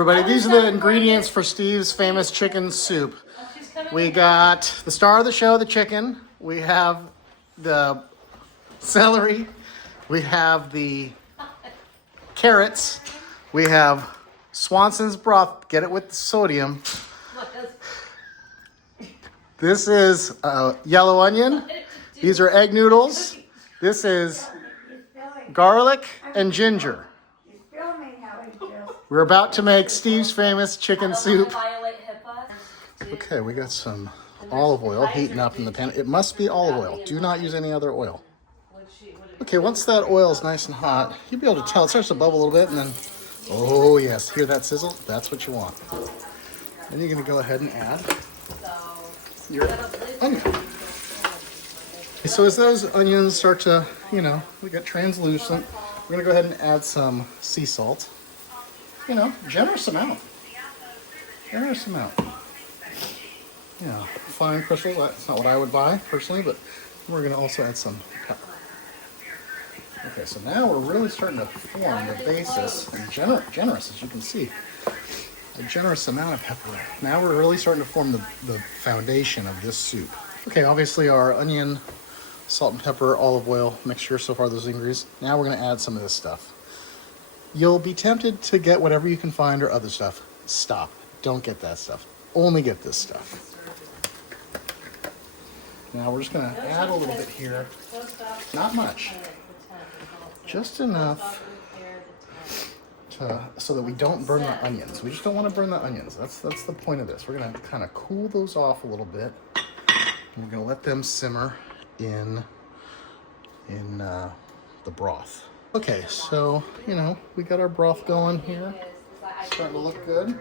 Everybody, these are the ingredients for Steve's famous chicken soup. We got the star of the show, the chicken. We have the celery. We have the carrots. We have Swanson's broth. Get it with the sodium. This is yellow onion. These are egg noodles. This is garlic and ginger. We're about to make Steve's famous chicken soup. Okay, we got some olive oil heating up in the pan. It must be olive oil. Do not use any other oil. Okay, once that oil is nice and hot, you'll be able to tell. It starts to bubble a little bit and then, oh yes, hear that sizzle? That's what you want. Then you're gonna go ahead and add your onion. So as those onions start to, we get translucent, we're gonna go ahead and add some sea salt. Generous amount. Generous amount. Yeah, fine crystals, that's not what I would buy personally, but we're gonna also add some pepper. Okay, so now we're really starting to form the basis, and generous as you can see. A generous amount of pepper. Now we're really starting to form the foundation of this soup. Okay, obviously our onion, salt and pepper, olive oil mixture, so far those ingredients. Now we're gonna add some of this stuff. You'll be tempted to get whatever you can find or other stuff. Stop, don't get that stuff. Only get this stuff. Now we're just gonna add a little bit here. Not much. Just enough so that we don't burn the onions. We just don't want to burn the onions. That's the point of this. We're gonna kind of cool those off a little bit. And we're gonna let them simmer in the broth. Okay, so we got our broth going here. Starting to look good.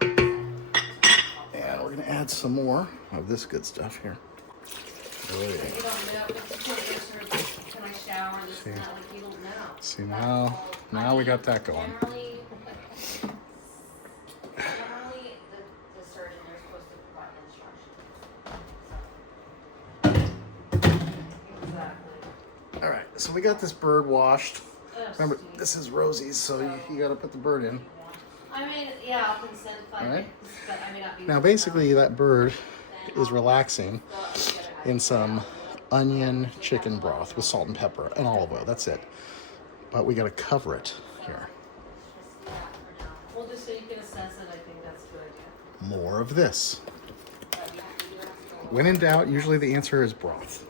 And we're gonna add some more of this good stuff here. See now we got that going. All right, so we got this bird washed. Remember, this is Rosie's, so you got to put the bird in. I mean, yeah, I'll consent 5 right. minutes, but I may not be. Now, basically, that bird is relaxing in some onion chicken broth with salt and pepper and olive oil. That's it. But we got to cover it here. Well, just so you can assess it, I think that's a good idea. More of this. When in doubt, usually the answer is broth.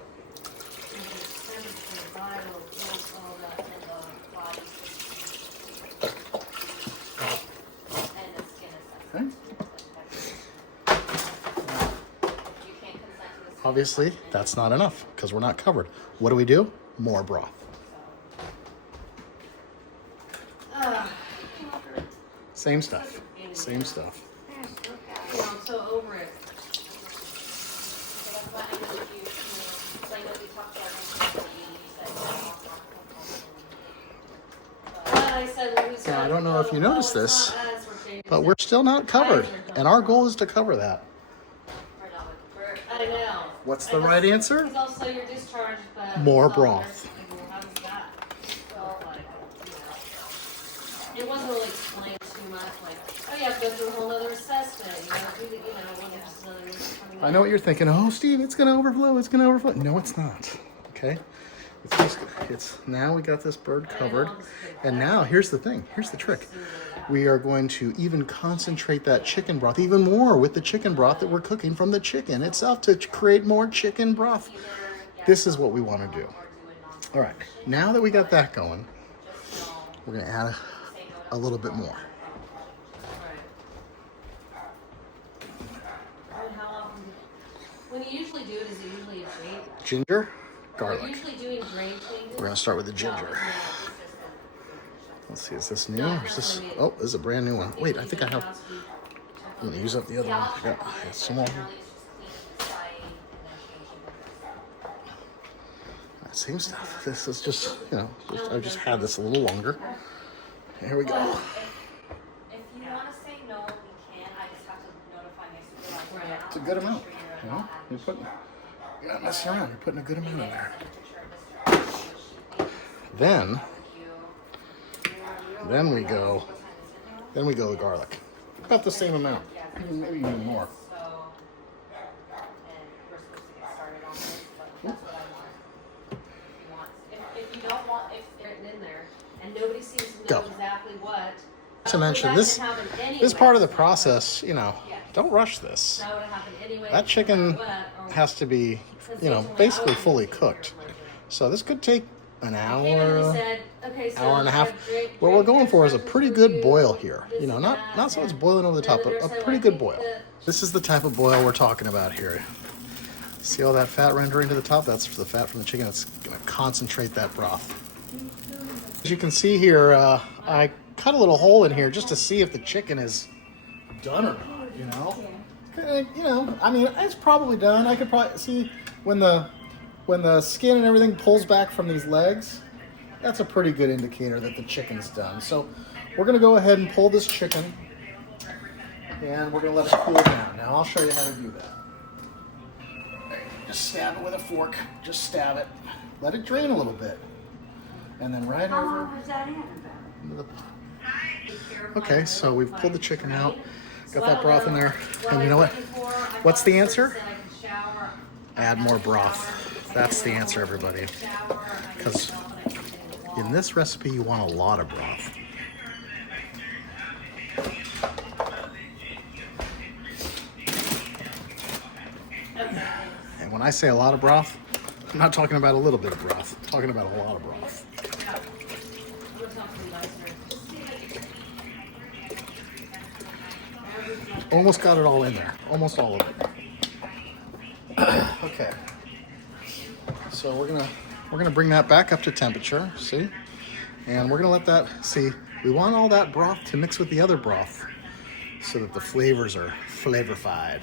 Obviously, that's not enough because we're not covered. What do? More broth. Same stuff. Same stuff. I'm so over it. Now, I don't know if you noticed this, but we're still not covered, and our goal is to cover that. I know. What's the right answer? Because also you're discharged, but more broth. How does that? It wasn't really explained too much. Like, oh, you have to go through a whole other assessment. You got to do the, I know what you're thinking. Oh, Steve, it's gonna overflow. It's gonna overflow. No, it's not. Okay. It's now we got this bird covered, and now here's the thing. Here's the trick. We are going to even concentrate that chicken broth even more with the chicken broth that we're cooking from the chicken itself to create more chicken broth. This is what we want to do. All right, now that we got that going, we're going to add a little bit more. When you usually do it, is it usually a drain? Ginger, garlic. Are you usually doing drain changes? We're going to start with the ginger. Let's see, is this new or is this? Oh, this is a brand new one. Wait, I think I have. I'm going to use up the other one. I got some more. Same stuff. This is just, I just had this a little longer. Here we go. If you want to say no, we can. I just have to notify my supervisor. It's a good amount. You're not messing around. You're putting a good amount in there. Then we go Then we go the garlic. About the same amount, maybe even more. So, and we're supposed to get started on this, but that's what I want. If you don't want, if it's written in there, and nobody seems to know Go. exactly what. To mention, this is part of the process, you know, don't rush this. That would have happened anyway. That chicken has to be, you know, basically fully cooked. So this could take an hour, hour and a half. What we're going for is a pretty good boil here. You know, not so it's boiling over the top, but a pretty good boil. This is the type of boil we're talking about here. See all that fat rendering to the top? That's the fat from the chicken. It's going to concentrate that broth. As you can see here, I cut a little hole in here just to see if the chicken is done or not, you know? You know, I mean, it's probably done. I could probably see when the skin and everything pulls back from these legs, that's a pretty good indicator that the chicken's done. So we're gonna go ahead and pull this chicken and we're gonna let it cool down. Now I'll show you how to do that. Just stab it with a fork, just stab it. Let it drain a little bit. And then right over into the... Okay, so we've pulled the chicken out, got that broth in there, and you know what? What's the answer? Add more broth. That's the answer, everybody. Because in this recipe, you want a lot of broth. And when I say a lot of broth, I'm not talking about a little bit of broth. I'm talking about a lot of broth. Almost got it all in there. Almost all of it. Okay. So we're gonna bring that back up to temperature. See, and we're gonna let that see. We want all that broth to mix with the other broth, so that the flavors are flavorified.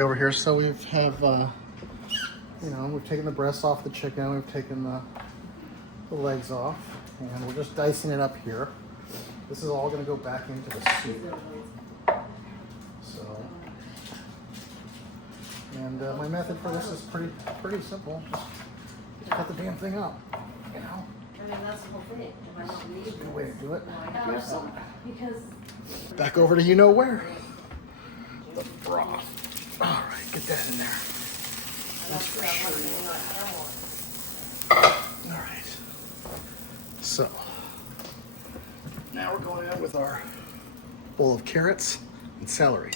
Over here, so we have, you know, we've taken the breasts off the chicken. We've taken the legs off, and we're just dicing it up here. This is all gonna go back into the soup. And my method for this is pretty simple. Just cut the damn thing up, you know? I mean, that's the whole thing. If I don't need That's a good way to do it. because Back over to you know where. The broth. All right, get that in there. That's for sure. All right. So, now we're going in with our bowl of carrots and celery.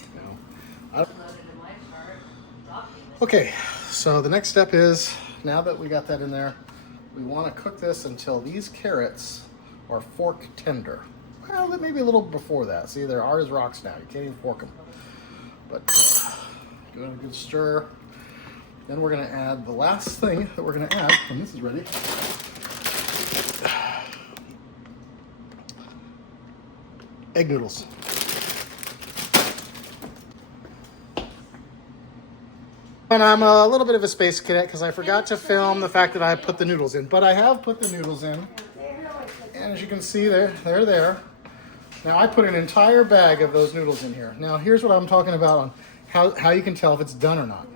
Okay, so the next step is, now that we got that in there, we want to cook this until these carrots are fork tender. Well, maybe a little before that. See, they're hard as rocks now. You can't even fork them. But give it a good stir. Then we're going to add the last thing that we're going to add, when this is ready. Egg noodles. And I'm a little bit of a space cadet because I forgot to film the fact that I put the noodles in. But I have put the noodles in. And as you can see, they're there. Now I put an entire bag of those noodles in here. Now here's what I'm talking about on how you can tell if it's done or not.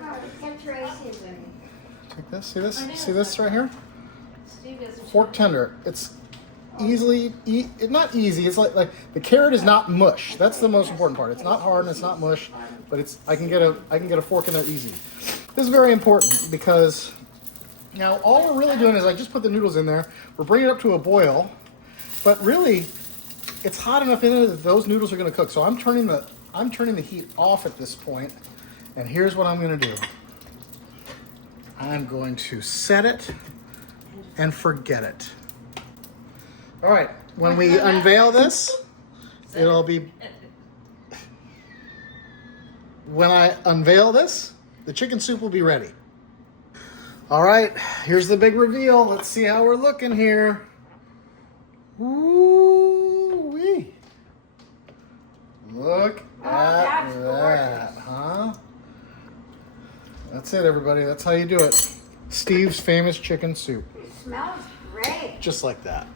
Take this, see this right here? Fork tender. It's easily, not easy, it's like the carrot is not mush. That's the most important part. It's not hard and it's not mush, but it's I can get a fork in there easy. This is very important because now all we're really doing is I just put the noodles in there. We're bringing it up to a boil, but really it's hot enough in there that those noodles are going to cook. So I'm turning the heat off at this point, and here's what I'm going to do. I'm going to set it and forget it. All right, when we unveil this, it'll be, when I unveil this, the chicken soup will be ready. All right, here's the big reveal. Let's see how we're looking here. Ooh-wee. Look at that, huh? That's it, everybody. That's how you do it. Steve's famous chicken soup. It smells great. Just like that.